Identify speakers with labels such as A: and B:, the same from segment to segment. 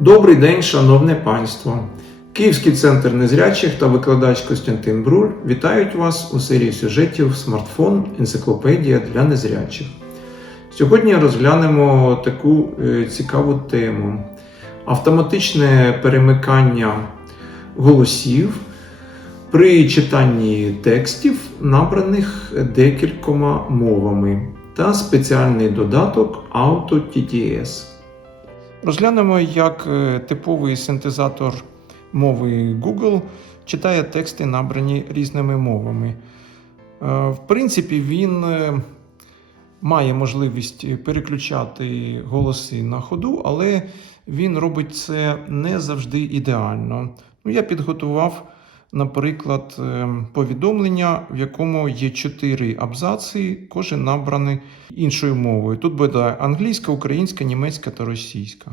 A: Добрий день, шановне панство! Київський центр незрячих та викладач Костянтин Бруль вітають вас у серії сюжетів Смартфон Енциклопедія для незрячих. Сьогодні розглянемо таку е, цікаву тему: автоматичне перемикання голосів при читанні текстів, набраних декількома мовами, та спеціальний додаток Auto TTS. Розглянемо, як е, типовий синтезатор мови Google читає тексти, набрані різними мовами. Е, В принципі, він е, має можливість переключати голоси на ходу, але він робить це не завжди ідеально. Ну, я підготував, наприклад, е, повідомлення, в якому є чотири абзаци, кожен набраний іншою мовою. Тут буде англійська, українська, німецька та російська.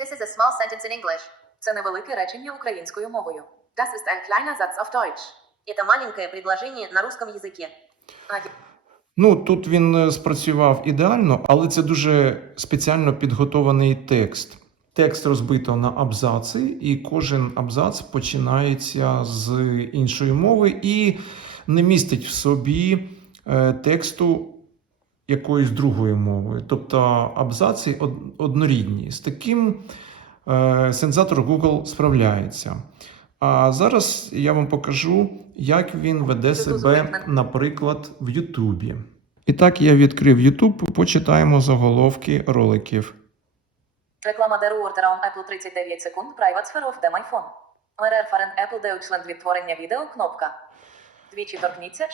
B: This is a small sentence in English. Це невелике речення українською мовою. Das ist ein kleiner Satz auf Deutsch. Это маленькое предложение на русском языке.
A: Ну, тут він е, спрацював ідеально, але це дуже спеціально підготований текст. Текст розбито на абзаци, і кожен абзац починається з іншої мови і не містить в собі е, тексту якоїсь другої мови. Тобто абзаці однорідні. З таким е, сенсатор Google справляється. А зараз я вам покажу, як він веде себе, наприклад, в Ютубі. І так я відкрив YouTube, почитаємо заголовки роликів.
B: Реклама Деру Ордера Apple 39 секунд. Private Sphere of Dem iPhone. Мерер Фарен Apple Deutschland відтворення відео кнопка. Двічі торкніться.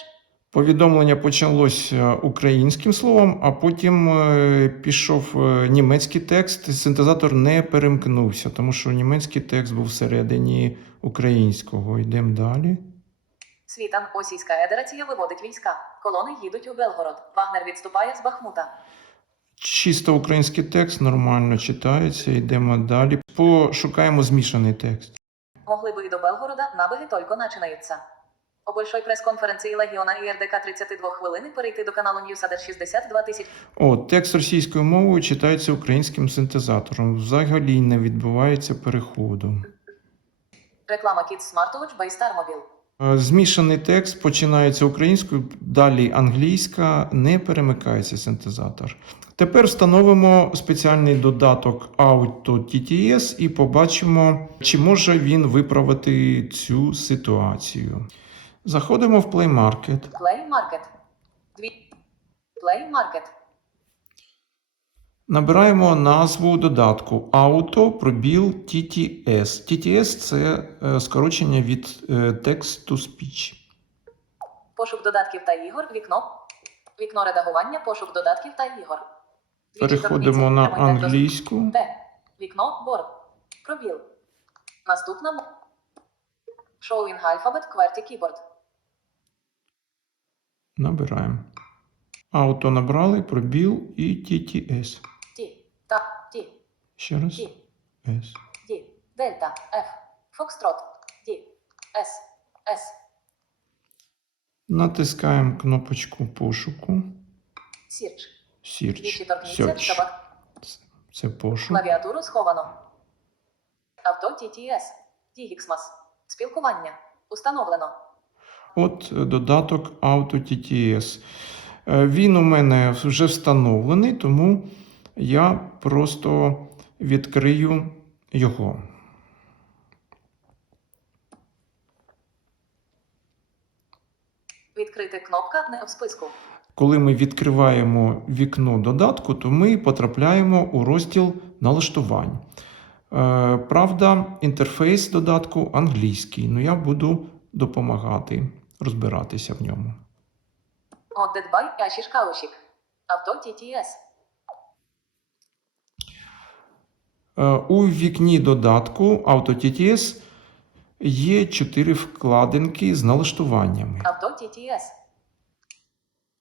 A: Повідомлення почалося українським словом, а потім е, пішов е, німецький текст. Синтезатор не перемкнувся, тому що німецький текст був всередині українського. Йдемо далі.
B: Світан Російська Федерація виводить війська. Колони їдуть у Белгород. Вагнер відступає з Бахмута.
A: Чисто український текст нормально читається. Йдемо далі. Пошукаємо змішаний текст.
B: Могли би і до Белгорода, набеги тільки починаються. О большой прес-конференції Легіона і РДК 32 хвилини перейти до каналу Ньюсадер 62 тисяч.
A: О, текст російською мовою читається українським синтезатором. Взагалі не відбувається переходу.
B: Реклама Kids Smartwatch by Starmobile.
A: Е, Змішаний текст починається українською, далі англійська, не перемикається синтезатор. Тепер встановимо спеціальний додаток Auto TTS і побачимо, чи може він виправити цю ситуацію. Заходимо в Play Market.
B: Play Market. Play Market.
A: Набираємо назву додатку Auto пробіл TTS. TTS це е, скорочення від е, Text to Speech.
B: Пошук додатків та ігор. Вікно. Вікно редагування. Пошук додатків та ігор.
A: Переходимо на англійську.
B: Т. Вікно. Борт. Пробіл. Наступна. Showing alphabet. QWERTY keyboard.
A: Набираємо. Auto набрали, пробіл і TTS. Ще раз.
B: Ті.
A: S.
B: Ді. Дельта. Ф. Фокстрот. Ді. С. С.
A: Натискаємо кнопочку пошуку.
B: Сірч. Двічі торкніться.
A: Це пошук.
B: Клавіатуру сховано. Авто TTS. Дігіксмас. Спілкування. Установлено.
A: От е, додаток Auto TTS. Е, Він у мене вже встановлений, тому я просто відкрию його.
B: Відкрити кнопка не в списку.
A: Коли ми відкриваємо вікно додатку, то ми потрапляємо у розділ налаштувань. Е, Правда, інтерфейс додатку англійський, але я буду допомагати розбиратися в ньому.
B: Отдет бай Ашіш Каушік. Авто TTS.
A: Е, У вікні додатку Auto TTS є чотири вкладинки з налаштуваннями.
B: Авто TTS.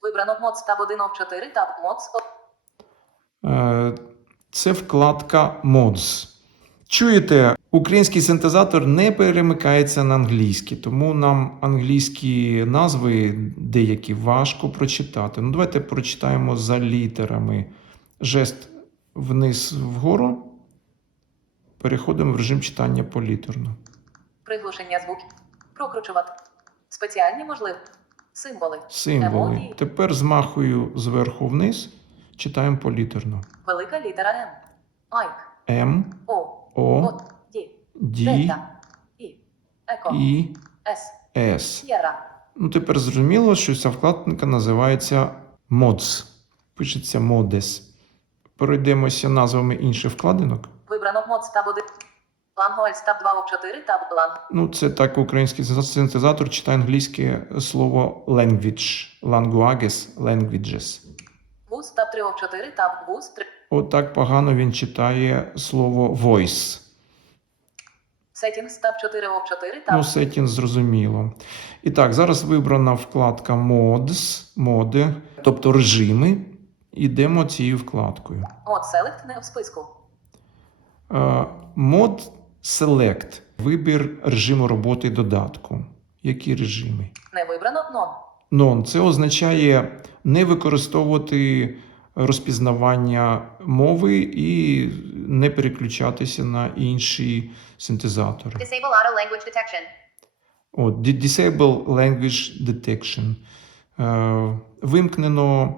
B: Вибрано 1 of 4 таб мод
A: Е, Це вкладка Mods. Чуєте, український синтезатор не перемикається на англійський, тому нам англійські назви деякі важко прочитати. Ну, давайте прочитаємо за літерами. Жест вниз вгору. Переходимо в режим читання політорно.
B: Приглушення звуків. Прокручувати. Спеціальні можливі. Символи.
A: Символи.
B: Емодії.
A: Тепер змахую зверху вниз, читаємо політорно.
B: Велика літера М. Айк.
A: М,
B: О.
A: О,
B: Ді.
A: Ді,
B: І. Еко.
A: І,
B: С.
A: С.
B: Єра.
A: Ну, тепер зрозуміло, що ця вкладинка називається Mods. Пишеться Modes. Пройдемося назвами інших вкладинок.
B: Вибрано мод таб 1. Лангольц таб 2 об 4 таб ланг.
A: Ну, це так український синтезатор читає англійське слово language, languages, languages.
B: Вуз таб 3 об 4 таб вуз 3.
A: Отак погано він читає слово voice.
B: Settings таб 4 об 4 таб.
A: Ну, settings зрозуміло. І так, зараз вибрана вкладка Mods, моди, тобто режими. Ідемо цією вкладкою.
B: Мод селект не в списку.
A: Е, Мод Select. Вибір режиму роботи додатку. Які режими?
B: Не вибрано нон.
A: Non – це означає не використовувати розпізнавання мови і не переключатися на інші синтезатори.
B: Disable auto language detection.
A: От, Disable Language Detection. Е, Вимкнено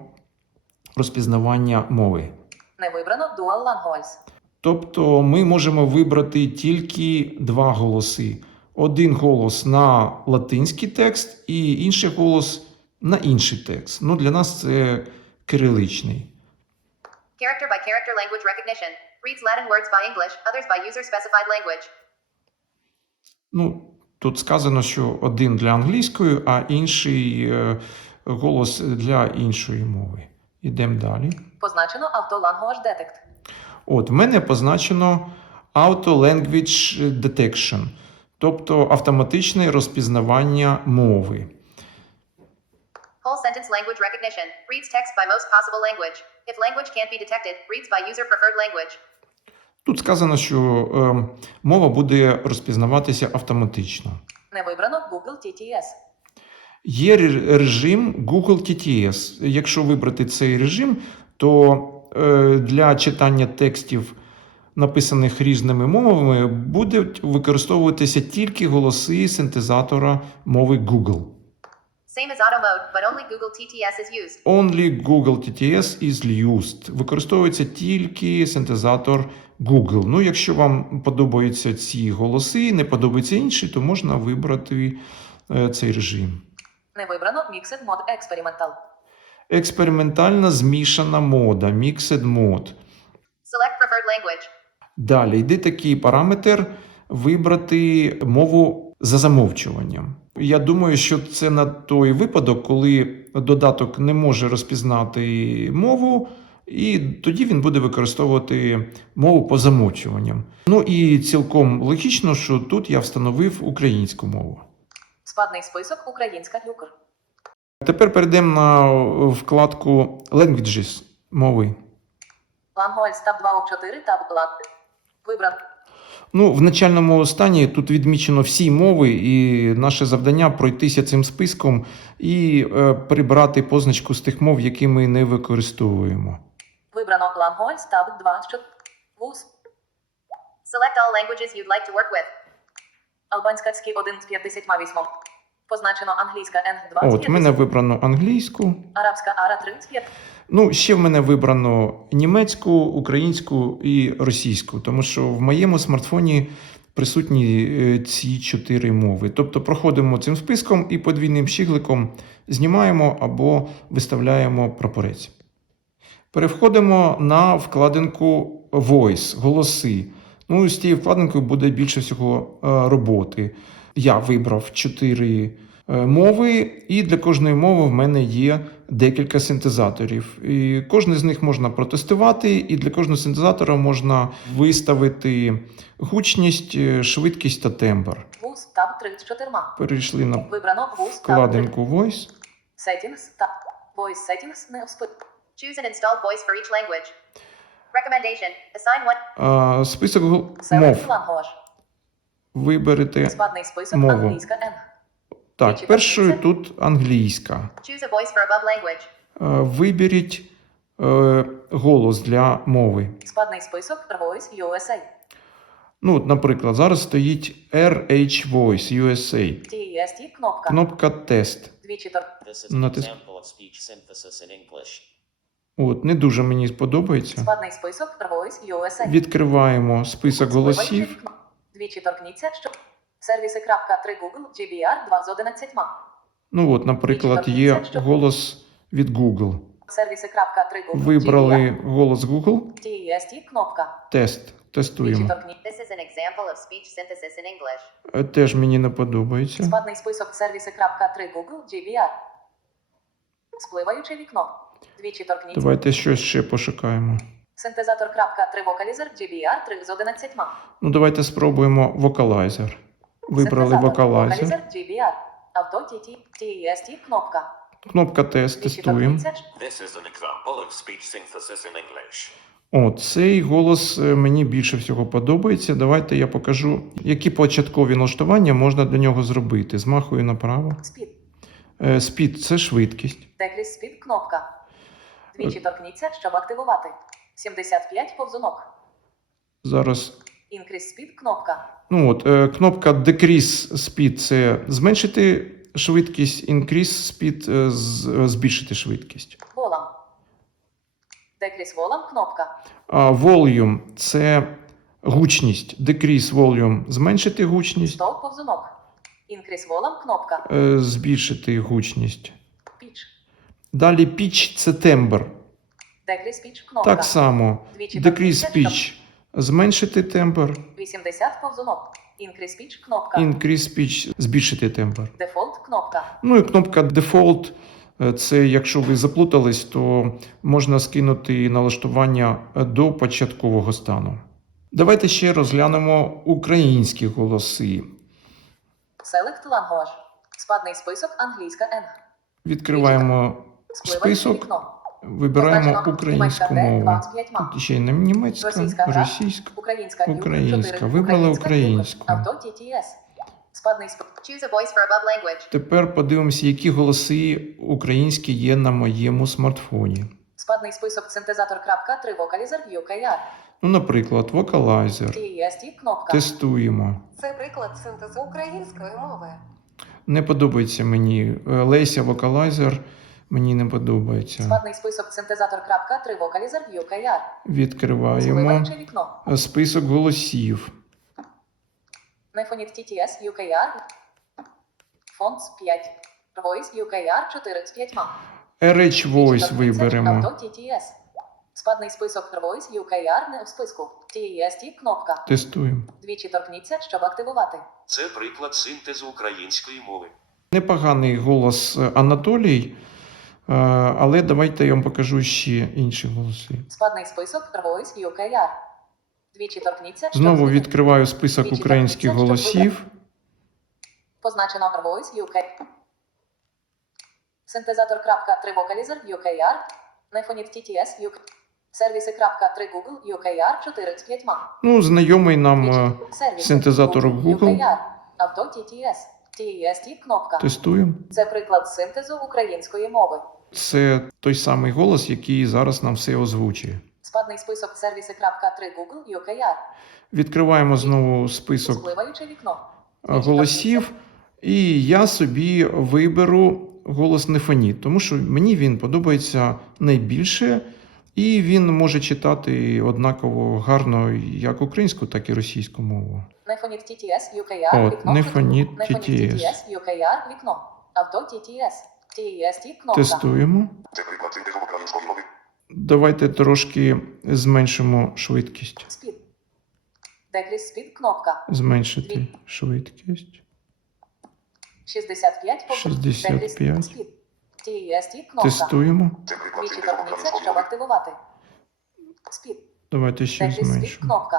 A: розпізнавання мови.
B: Не вибрано dual language.
A: Тобто ми можемо вибрати тільки два голоси: один голос на латинський текст і інший голос на інший текст. Ну, для нас це кириличний.
B: Character by character language recognition. Reads Latin words by English, others by user specified language.
A: Ну, тут сказано, що один для англійської, а інший е, голос для іншої мови. Ідемо далі.
B: Позначено Language Detect.
A: От, в мене позначено Auto Language Detection, тобто автоматичне розпізнавання мови.
B: Whole sentence language recognition. Reads text by most possible language. If language can't be detected, reads by user preferred language.
A: Тут сказано, що е, мова буде розпізнаватися автоматично.
B: Не вибрано Google TTS.
A: Є режим Google TTS. Якщо вибрати цей режим, то е, для читання текстів, написаних різними мовами, будуть використовуватися тільки голоси синтезатора мови Google.
B: Same as auto mode, but only Google TTS is used.
A: Only Google TTS is used. Використовується тільки синтезатор Google. Ну, якщо вам подобаються ці голоси, не подобаються інші, то можна вибрати е, цей режим.
B: Не вибрано Mixed Mode Experimental.
A: Експериментальна змішана мода, Mixed Mode.
B: Select preferred language.
A: Далі йде такий параметр вибрати мову за замовчуванням. Я думаю, що це на той випадок, коли додаток не може розпізнати мову, і тоді він буде використовувати мову по замовчуванням. Ну і цілком логічно, що тут я встановив українську мову.
B: Спадний список Українська Юкр.
A: Тепер перейдемо на вкладку Languages мови.
B: Language Tab 2 4 Tab Lat. Вибрано.
A: Ну, в начальному стані тут відмічено всі мови, і наше завдання пройтися цим списком і е, прибрати позначку з тих мов, які ми не використовуємо.
B: Вибрано Language Tab 2 Вуз. Select all languages you'd like to work with. Албанська 1 з 58. Позначено англійська N 2 з
A: От, в мене вибрано англійську.
B: Арабська Ара 3 з 5.
A: Ну, ще в мене вибрано німецьку, українську і російську, тому що в моєму смартфоні присутні е, ці чотири мови. Тобто проходимо цим списком і подвійним щігликом знімаємо або виставляємо прапорець. Переходимо на вкладинку Voice, голоси. Ну, з цією вкладинкою буде більше всього е, роботи. Я вибрав чотири е, мови, і для кожної мови в мене є декілька синтезаторів. І кожен з них можна протестувати, і для кожного синтезатора можна виставити гучність, е, швидкість та тембр.
B: 3 з 4.
A: Перейшли на
B: Вибрано Вуз Tab 3.
A: вкладинку Voice.
B: Settings. Voice Settings. Choose an installed voice for each language. Recommendation. Assign one.
A: Список мов. Виберете. Мову.
B: англійська
A: Так, першою тут англійська. Е, Виберіть е, голос для мови.
B: Спадний список Voice USA.
A: Ну, от, наприклад, зараз стоїть RH Voice USA.
B: TEST кнопка.
A: Кнопка тест. От, не дуже мені сподобається.
B: Складний список Voice USA.
A: Відкриваємо список голосів.
B: Двічі торкніться, що сервіси.3Google GBR 2 з 11.
A: Ну от, наприклад, є голос від Google.
B: Сервіси крапка 3 Google
A: Вибрали голос Google.
B: TEST кнопка.
A: Тест. Тестуємо.
C: This is an example of speech synthesis in English.
A: Е, Теж мені не подобається.
B: Складний список сервіси крапка 3 Google GBR. Спливаюче вікно. Двічі торкніться.
A: Давайте щось ще пошукаємо.
B: Синтезатор крапка 3 вокалізер GBR 3 з 11.
A: Ну, давайте спробуємо вокалайзер. Вибрали вокалайзер.
B: GBR. Авто TT. TEST кнопка.
A: Кнопка тест тестуємо.
D: This is an example of speech synthesis in English.
A: О, цей голос е, мені більше всього подобається. Давайте я покажу, які початкові налаштування можна до нього зробити. Змахую направо.
B: Спід.
A: Е, Спід це швидкість.
B: Декріс спід кнопка. Двічі торкніться, щоб активувати. 75 повзунок.
A: Зараз.
B: Інкріс спід кнопка.
A: Ну от, е, кнопка Decrease Speed це зменшити швидкість, Increase Speed е, з- збільшити швидкість.
B: Волам. Декріс волам кнопка.
A: А Volume це гучність. Decrease Volume зменшити гучність,
B: Стовп повзунок. Інкріс волам кнопка.
A: е, збільшити гучність.
B: Піч.
A: Далі pitch – це тембр. Так само. Decrease pitch зменшити тембр.
B: 80 повзунок. Інкріс піч кнопка.
A: Increase pitch збільшити тембр.
B: Дефолт кнопка.
A: Ну і кнопка Default. е, Це якщо ви заплутались, то можна скинути налаштування е, до початкового стану. Давайте ще розглянемо українські голоси.
B: Select language. Спадний список англійська N.
A: Відкриваємо список. Вибираємо українську мову. Тут ще й німецька,
B: Російська
A: російська.
B: Українська.
A: Вибрали українську. Тепер подивимося, які голоси українські є на моєму смартфоні.
B: Спадний список синтезатор крапка 3 вокалізер UKR.
A: Ну, наприклад, вокалайзер.
B: Кнопка.
A: Тестуємо.
E: Це приклад синтезу української мови.
A: Не подобається мені. Е, Леся вокалайзер мені не подобається.
B: Спадний список синтезатор крапка 3 вокалізер UKR.
A: Відкриваємо
B: Спливаюче вікно.
A: Е, список голосів.
B: Нефоніт TTS UKR. Фонтс 5. Voice UKR 4 з 5.
A: RH Voice виберемо.
B: Авто TTS. Спадний список Voice UKR не у списку. TEST кнопка.
A: Тестуємо.
B: Двічі торкніться, щоб активувати.
D: Це приклад синтезу української мови.
A: Непоганий голос е, Анатолій, але давайте я вам покажу ще інші голоси.
B: Складний список Voice UKR. Двічі торкніться.
A: Знову відкриваю список українських голосів.
B: Позначено Voice UK. Синтезатор крапка 3 вокалізер UKR. Нефоніт TTS UK. Сервіси крапка 3 Google UKR 4 з 5.
A: Ну, знайомий нам е, синтезатор Google.
B: UKR. Авто TTS. TEST кнопка.
A: тестуємо.
B: Це приклад синтезу української мови.
A: Це той самий голос, який зараз нам все озвучує.
B: Спадний список сервіси крапка 3 Google UKR.
A: Відкриваємо знову список
B: Спливаюче вікно.
A: е, голосів, і я собі виберу голос Нефоніт, тому що мені він подобається найбільше, і він може читати однаково гарно як українську, так і російську мову.
B: Нефоніт TTS UKR
A: От,
B: вікно.
A: Нефоніт TTS.
B: TTS UKR вікно. Авто TTS. Кнопка.
A: Тестуємо. Давайте трошки зменшимо швидкість.
B: Кнопка.
A: Зменшити швидкість.
B: 65 по
A: 65.
B: Спід. TEST кнопка.
A: Тестуємо.
B: Щоб активувати.
A: Давайте ще зменшимо.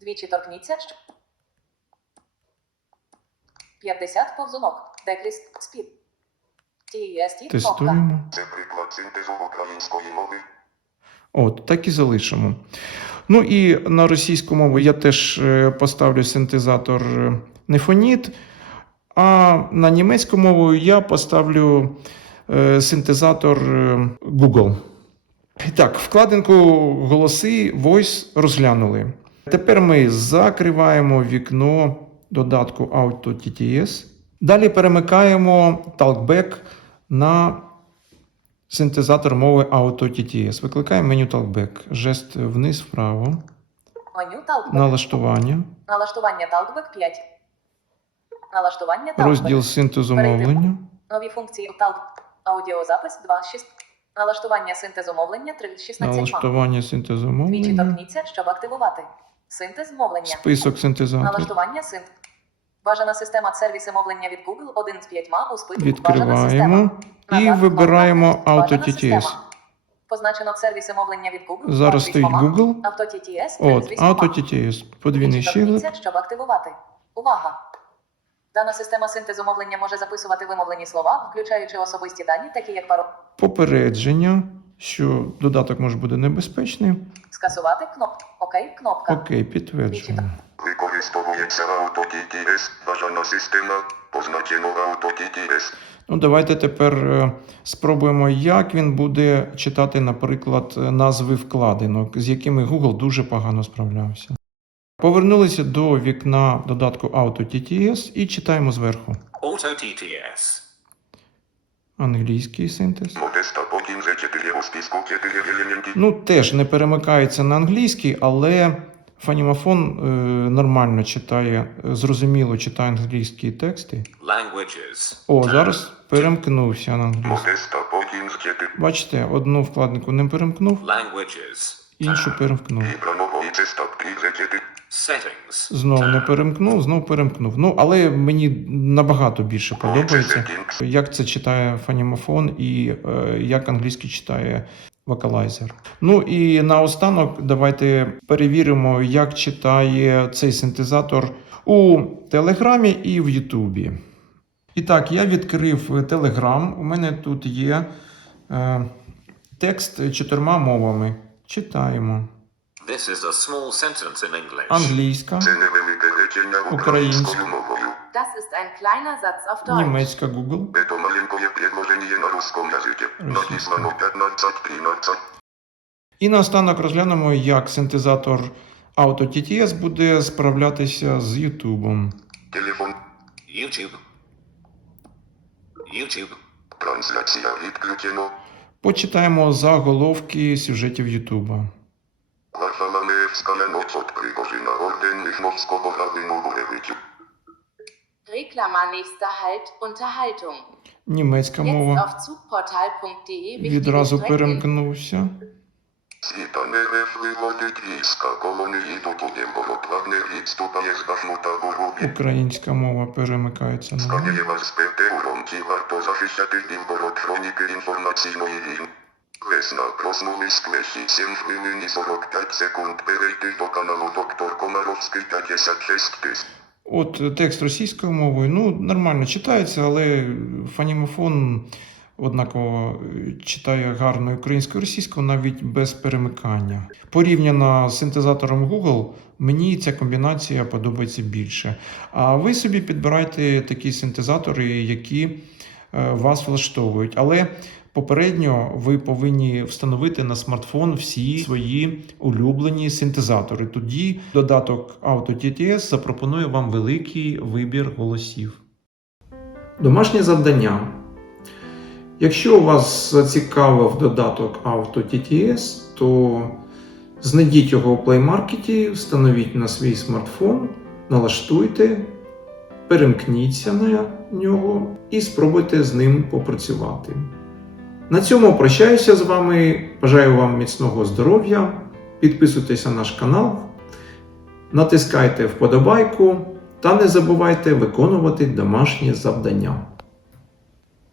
B: Двічі торкніться, 50 повзунок. Декріс спід.
A: Тестуємо.
D: Це приклад синтезу української мови.
A: От, так і залишимо. Ну і на російську мову я теж е, поставлю синтезатор е, Нефоніт, а на німецьку мову я поставлю е, синтезатор Google. І Так, вкладинку голоси Voice розглянули. Тепер ми закриваємо вікно додатку Auto TTS. Далі перемикаємо Talkback на синтезатор мови Auto TTS. Викликаємо меню Talkback. Жест вниз вправо.
B: Меню Talkback.
A: Налаштування.
B: Налаштування Talkback 5. Налаштування Talkback.
A: Розділ синтезу мовлення.
B: Нові функції Talk. Аудіозапис 2 Налаштування синтезу мовлення 3 з 16.
A: Налаштування синтезу
B: Двічі
A: мовлення.
B: торкніться, щоб активувати. Синтез мовлення.
A: Список синтезаторів.
B: Налаштування синт. Бажана система сервіси мовлення від Google 1 з 5 у списку. Бажана система.
A: Відкриваємо і
B: Назад,
A: вибираємо
B: кнопка.
A: Auto
B: Бажана
A: TTS.
B: Позначено сервіси мовлення від Google.
A: Зараз стоїть Google.
B: Авто TTS.
A: От,
B: 3 з 8.
A: Auto TTS. Подвійний щиглик.
B: щоб активувати. Увага! Дана система синтезу мовлення може записувати вимовлені слова, включаючи особисті дані, такі як пароль.
A: Попередження, що додаток може бути небезпечний.
B: Скасувати кнопку. Окей, кнопка.
A: Окей, підтверджуємо.
D: Використовується Auto TTS, бажана система, позначено Auto TTS.
A: Ну, давайте тепер е, спробуємо, як він буде читати, наприклад, е, назви вкладинок, з якими Google дуже погано справлявся. Повернулися до вікна додатку Auto TTS і читаємо зверху.
D: Auto 4 елементи.
A: Ну, теж не перемикається на англійський, але фонімофон е, нормально читає, е, зрозуміло читає англійські тексти.
D: Languages.
A: О, зараз перемкнувся на англійський.
D: Modesta потім з 4
A: Бачите, одну вкладнику не перемкнув,
D: Languages.
A: іншу перемкнув.
D: Вібраного і це стапки за 4. Settings.
A: Знов не перемкнув, знов перемкнув. Ну, але мені набагато більше подобається, як це читає фонімофон і е, як англійський читає вокалайзер. Ну і наостанок давайте перевіримо, як читає цей синтезатор у Телеграмі і в Ютубі. І так, я відкрив Телеграм. У мене тут є е, текст чотирма мовами. Читаємо.
D: This is a small sentence in English.
A: Англійська,
D: Це невелике речення
A: Українською.
D: українською мовою.
E: Das ist ein kleiner Satz auf Deutsch.
A: німецька Google.
D: Это маленькое предложение на русском языке. Написано 15-13.
A: І наостанок розглянемо, як синтезатор Auto TTS буде справлятися з Ютубом.
D: Телефон.
F: YouTube. YouTube.
D: Трансляція відключено.
A: Почитаємо заголовки сюжетів Ютуба.
D: Неевська ночот пригожина орден Мовського градину Буревичу.
E: Reklama nächster Halt Unterhaltung.
A: Німецька
E: Jetzt
A: мова.
E: auf zugportal.de
A: Відразу перемкнувся.
D: Світа не виводить війська колонії до Тулємборо Плавнер відступає з Бахмута.
A: Українська мова перемикається на.
D: Сканяє вас ПТУ чи варто захищати Білбород хроніки інформаційної війни. Весна проснулись клеші 7 хвилин і 45 секунд перейти до каналу Доктор Комаровський 56 тисяч.
A: От е, текст російською мовою, ну, нормально читається, але фонімофон однаково е, читає гарно українською і російською навіть без перемикання. Порівняно з синтезатором Google, мені ця комбінація подобається більше. А ви собі підбирайте такі синтезатори, які е, вас влаштовують. Але попередньо ви повинні встановити на смартфон всі свої улюблені синтезатори. Тоді додаток Auto TTS запропонує вам великий вибір голосів. Домашнє завдання. Якщо вас зацікавив додаток Auto TTS, то знайдіть його у Play Market, встановіть на свій смартфон, налаштуйте, перемкніться на нього і спробуйте з ним попрацювати. На цьому прощаюся з вами. Бажаю вам міцного здоров'я. Підписуйтесь на наш канал, натискайте вподобайку та не забувайте виконувати домашні завдання.